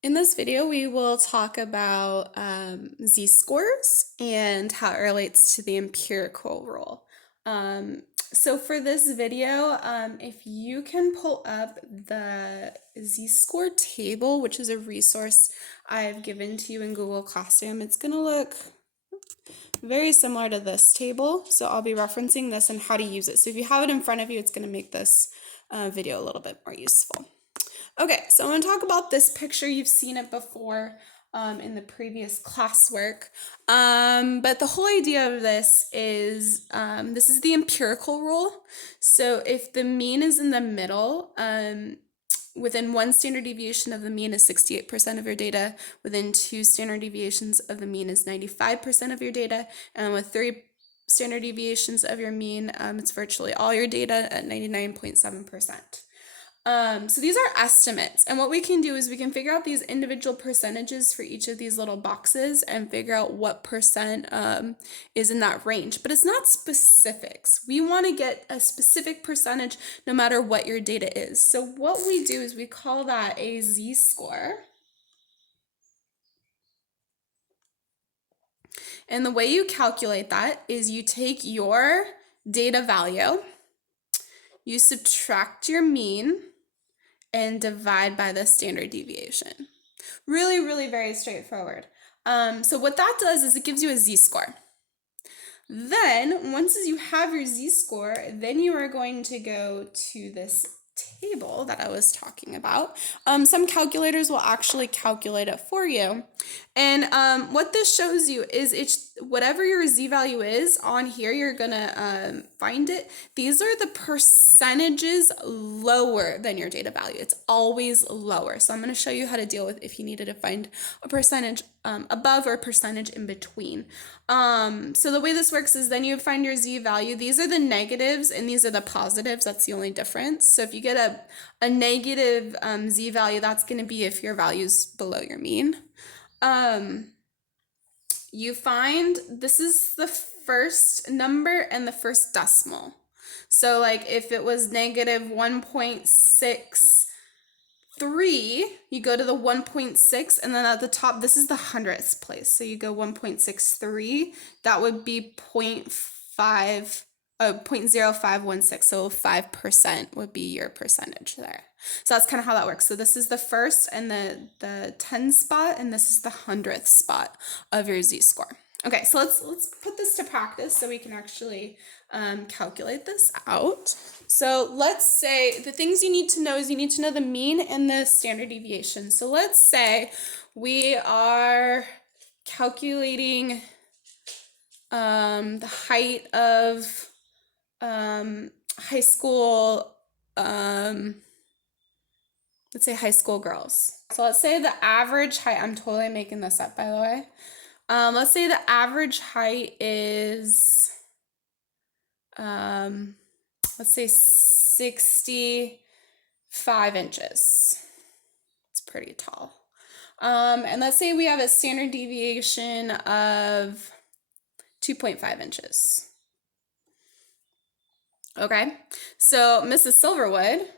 In this video, we will talk about z-scores and how it relates to the empirical rule. So for this video, if you can pull up the z-score table, which is a resource I've given to you in Google Classroom, it's going to look very similar to this table. So I'll be referencing this and how to use it. So if you have it in front of you, it's going to make this video a little bit more useful. Okay, so I'm going to talk about this picture. You've seen it before in the previous classwork. But the whole idea of this is the empirical rule. So if the mean is in the middle, within one standard deviation of the mean is 68% of your data, within two standard deviations of the mean is 95% of your data, and with three standard deviations of your mean, it's virtually all your data at 99.7%. So these are estimates, and what we can do is we can figure out these individual percentages for each of these little boxes and figure out what percent is in that range, but it's not specifics. We want to get a specific percentage no matter what your data is. So what we do is we call that a z-score. And the way you calculate that is you take your data value, you subtract your mean, and divide by the standard deviation. Really, really very straightforward. So what that does is it gives you a z-score. Then, once you have your z-score, then you are going to go to this table that I was talking about. Some calculators will actually calculate it for you. And what this shows you is it's whatever your z-value is on here, you're gonna find it. These are the percentages lower than your data value. It's always lower. So I'm gonna show you how to deal with if you needed to find a percentage above or a percentage in between. So the way this works is then you find your z-value. These are the negatives and these are the positives. That's the only difference. So if you get a negative z-value, that's going to be if your value's below your mean. You find this is the first number and the first decimal. So like if it was negative 1.63, you go to the 1.6, and then at the top, this is the hundredths place. So you go 1.63, that would be 0.0516. So 5% would be your percentage there. So that's kind of how that works. So this is the first and the 10 spot, and this is the hundredth spot of your z-score. Okay, so let's put this to practice so we can actually calculate this out. So let's say the things you need to know is you need to know the mean and the standard deviation. So let's say we are calculating the height of high school, let's say high school girls. So let's say the average height, I'm totally making this up by the way. Let's say the average height is, let's say 65 inches. It's pretty tall. And let's say we have a standard deviation of 2.5 inches. Okay, so Mrs. Silverwood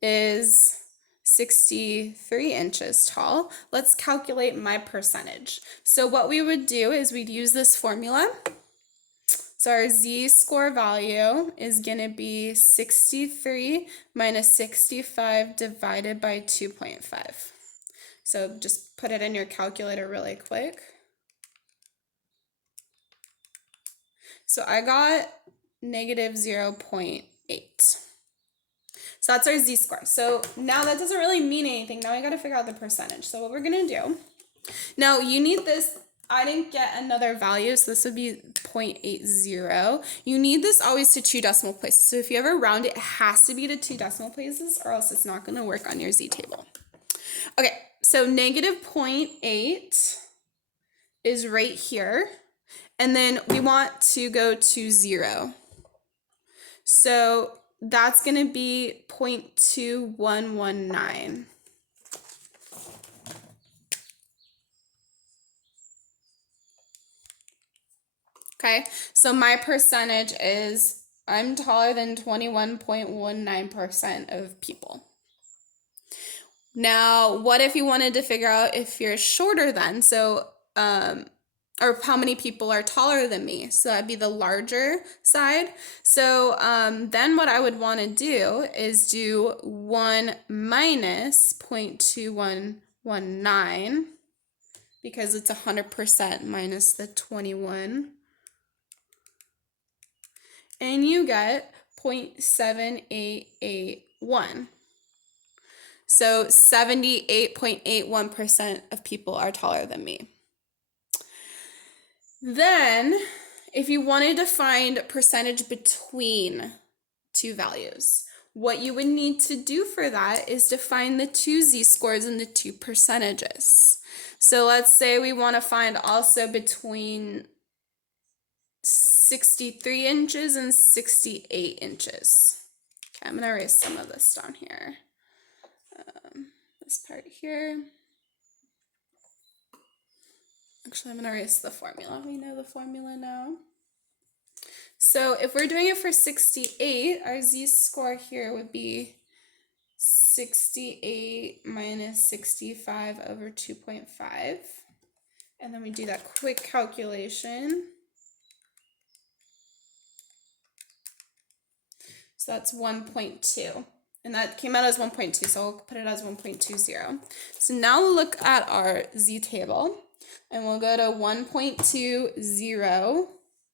is 63 inches tall. Let's calculate my percentage. So what we would do is we'd use this formula. So our z-score value is going to be 63 minus 65 divided by 2.5. So just put it in your calculator really quick. So I got negative 0.8. So that's our z-score. So now that doesn't really mean anything. Now I got to figure out the percentage. So what we're going to do, now you need this. I didn't get another value, so this would be 0.80. You need this always to two decimal places. So if you ever round it, it has to be to two decimal places or else it's not going to work on your z-table. Okay, so negative 0.8 is right here. And then we want to go to 0. So that's going to be 0.2119. Okay, so my percentage is I'm taller than 21.19% of people. Now, what if you wanted to figure out if you're shorter than? So, or how many people are taller than me? So that'd be the larger side. So then what I would want to do is do 1 minus 0.2119 because it's 100% minus the 21. And you get 0.7881. So 78.81% of people are taller than me. Then, if you wanted to find percentage between two values, what you would need to do for that is to find the two z-scores and the two percentages. So let's say we want to find also between 63 inches and 68 inches. Okay, I'm going to erase some of this down here. This part here. Actually, I'm going to erase the formula. We know the formula now. So if we're doing it for 68, our z-score here would be 68 minus 65 over 2.5. And then we do that quick calculation. So that's 1.2. And that came out as 1.2, so I'll put it as 1.20. So now we'll look at our z-table. And we'll go to 1.20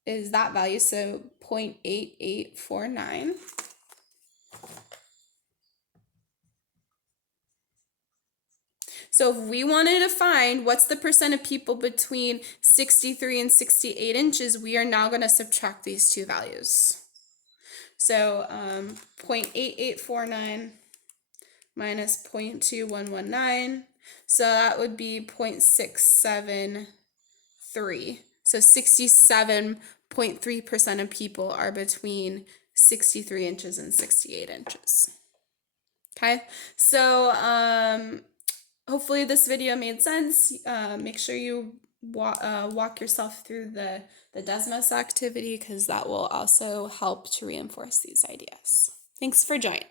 is that value, so 0.8849. So if we wanted to find what's the percent of people between 63 and 68 inches, we are now going to subtract these two values. So 0.8849 minus 0.2119. So that would be 0.673. So 67.3% of people are between 63 inches and 68 inches. Okay, so hopefully this video made sense. Make sure you walk yourself through the Desmos activity because that will also help to reinforce these ideas. Thanks for joining.